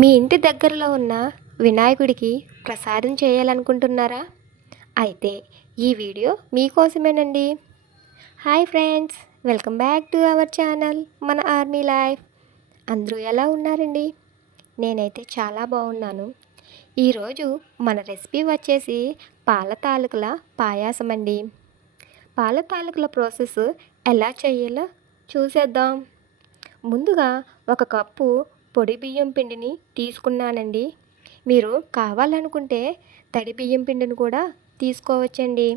మీ ఇంటి దగ్గరలో ఉన్న వినాయకుడికి ప్రసాదం చేయాలనుకుంటున్నారా? అయితే ఈ video మీకోసమేనండి. Hi friends welcome back to our channel మన ఆర్మీ లైఫ్. అందరూ ఎలా ఉన్నారండి? నేనైతే చాలా బాగున్నాను. ఈరోజు మన రెసిపీ వచ్చేసి పాల తాలూకుల పాయాసం అండి పాల తాలూకుల ప్రాసెస్ ఎలా చేయాలో చూసేద్దాం. ముందుగా ఒక కప్పు పొడి బియ్యం పిండిని తీసుకున్నానండి. మీరు కావాలనుకుంటే తడి బియ్యం పిండిని కూడా తీసుకోవచ్చండి.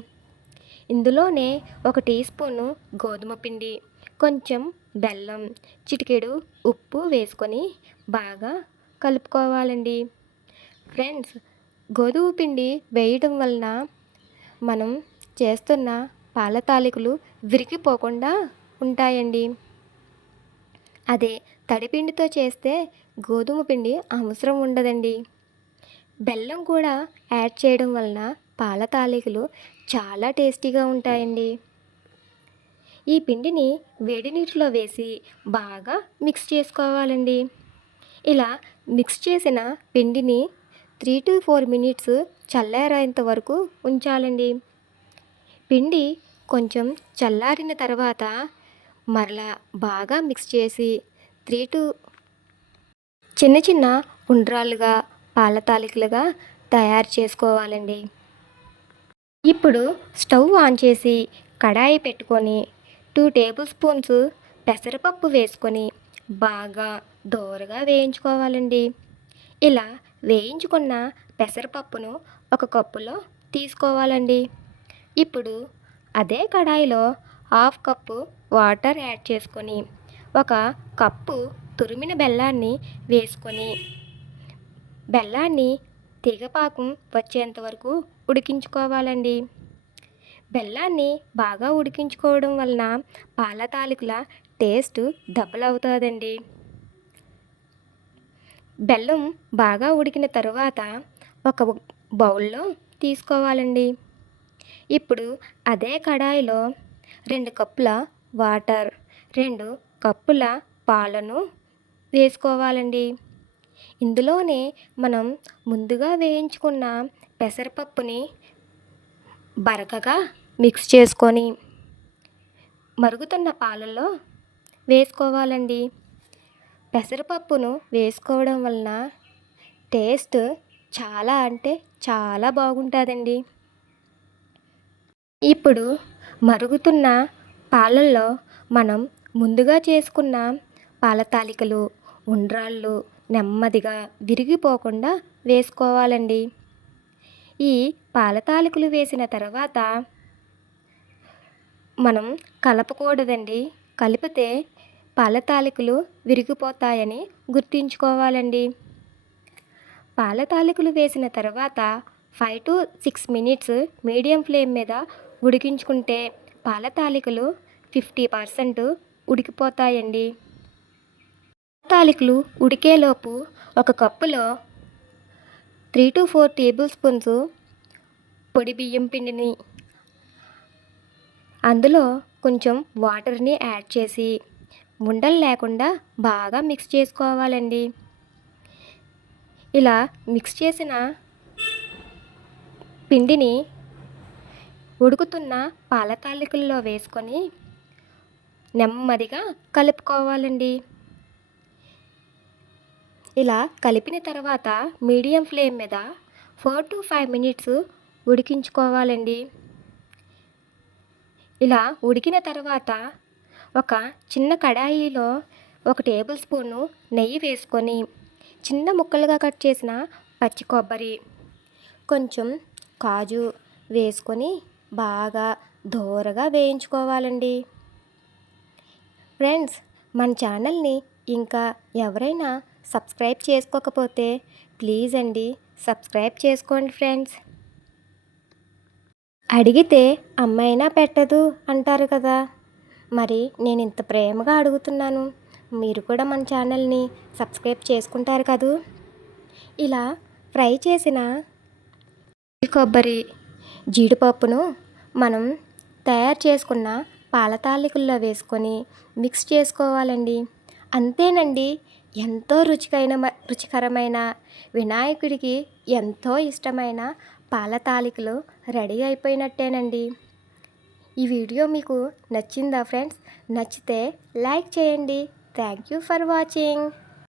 ఇందులోనే ఒక టీ స్పూను గోధుమ పిండి కొంచెం బెల్లం చిటికెడు ఉప్పు వేసుకొని బాగా కలుపుకోవాలండి. ఫ్రెండ్స్ గోధుమ పిండి వేయడం వలన మనం చేస్తున్న పాల తాలికలు విరిగిపోకుండా ఉంటాయండి. అదే తడిపిండితో చేస్తే గోధుమ పిండి అవసరం ఉండదండి. బెల్లం కూడా యాడ్ చేయడం వలన పాల తాలికలు చాలా టేస్టీగా ఉంటాయండి. ఈ పిండిని వేడి నీటిలో వేసి బాగా మిక్స్ చేసుకోవాలండి. ఇలా మిక్స్ చేసిన పిండిని త్రీ టు ఫోర్ మినిట్స్ చల్లారేంత వరకు ఉంచాలండి. పిండి కొంచెం చల్లారిన తర్వాత మరలా బాగా మిక్స్ చేసి త్రీ టు చిన్న చిన్న ఉండ్రాలుగా పాల తాలికలుగా తయారు చేసుకోవాలండి. ఇప్పుడు స్టవ్ ఆన్ చేసి కడాయి పెట్టుకొని టూ టేబుల్ స్పూన్స్ పెసరపప్పు వేసుకొని బాగా దోరగా వేయించుకోవాలండి. ఇలా వేయించుకున్న పెసరపప్పును ఒక కప్పులో తీసుకోవాలండి. ఇప్పుడు అదే కడాయిలో హాఫ్ కప్పు వాటర్ యాడ్ చేసుకొని ఒక కప్పు తురిమిన బెల్లాన్ని వేసుకొని బెల్లాన్ని తీగపాకం వచ్చేంత వరకు ఉడికించుకోవాలండి. బెల్లాన్ని బాగా ఉడికించుకోవడం వలన పాల తాలికల టేస్ట్ దెబ్బలవుతుందండి బెల్లం బాగా ఉడికిన తరువాత ఒక బౌల్లో తీసుకోవాలండి. ఇప్పుడు అదే కడాయిలో రెండు కప్పుల వాటర్ రెండు కప్పుల పాలను వేసుకోవాలండి. ఇందులోనే మనం ముందుగా వేయించుకున్న పెసరపప్పుని బరకగా మిక్స్ చేసుకొని మరుగుతున్న పాలల్లో వేసుకోవాలండి. పెసరపప్పును వేసుకోవడం వలన టేస్ట్ చాలా అంటే చాలా బాగుంటుందండి. ఇప్పుడు మరుగుతున్న పాలల్లో మనం ముందుగా చేసుకున్న పాలతాలికలు ఉండ్రాళ్ళు నెమ్మదిగా విరిగిపోకుండా వేసుకోవాలండి. ఈ పాలతాలికలు వేసిన తర్వాత మనం కలపకూడదండి. కలిపితే పాలతాలికలు విరిగిపోతాయని గుర్తుంచుకోవాలండి. పాలతాలికలు వేసిన తర్వాత five to six minutes medium flame మీద ఉడికించుకుంటే పాలతాలికలు ఫిఫ్టీ పర్సెంట్ ఉడికిపోతాయండి. తాలికలు ఉడికేలోపు ఒక కప్పులో three to four tablespoons పొడి బియ్యం పిండిని అందులో కొంచెం వాటర్ని యాడ్ చేసి ఉండలు లేకుండా బాగా మిక్స్ చేసుకోవాలండి. ఇలా మిక్స్ చేసిన పిండిని ఉడుకుతున్న పాల తాలికల్లో వేసుకొని నెమ్మదిగా కలుపుకోవాలండి. ఇలా కలిపిన తర్వాత మీడియం ఫ్లేమ్ మీద ఫోర్ టు ఫైవ్ మినిట్స్ ఉడికించుకోవాలండి. ఇలా ఉడికిన తర్వాత ఒక చిన్న కడాయిలో ఒక టేబుల్ స్పూను నెయ్యి వేసుకొని చిన్న ముక్కలుగా కట్ చేసిన పచ్చి కొబ్బరి కొంచెం కాజు వేసుకొని బాగా దోరగా వేయించుకోవాలండి. ఫ్రెండ్స్ మన ఛానల్ని ఇంకా ఎవరైనా సబ్స్క్రైబ్ చేసుకోకపోతే ప్లీజ్ అండి సబ్స్క్రైబ్ చేసుకోండి ఫ్రెండ్స్. అడిగితే అమ్మైనా పెట్టదు అంటారు కదా. మరి నేను ఇంత ప్రేమగా అడుగుతున్నాను. మీరు కూడా మన ఛానల్ని సబ్స్క్రైబ్ చేసుకుంటారు కదూ. ఇలా ఫ్రై చేసిన కొబ్బరి జీడిపప్పును మనం తయారు చేసుకున్న పాల తాలికల్లో వేసుకొని మిక్స్ చేసుకోవాలండి. అంతేనండి ఎంతో రుచికైన రుచికరమైన వినాయకుడికి ఎంతో ఇష్టమైన పాల తాలికలు రెడీ అయిపోయినట్టేనండి. ఈ వీడియో మీకు నచ్చిందా ఫ్రెండ్స్? నచ్చితే లైక్ చేయండి. Thank you for watching.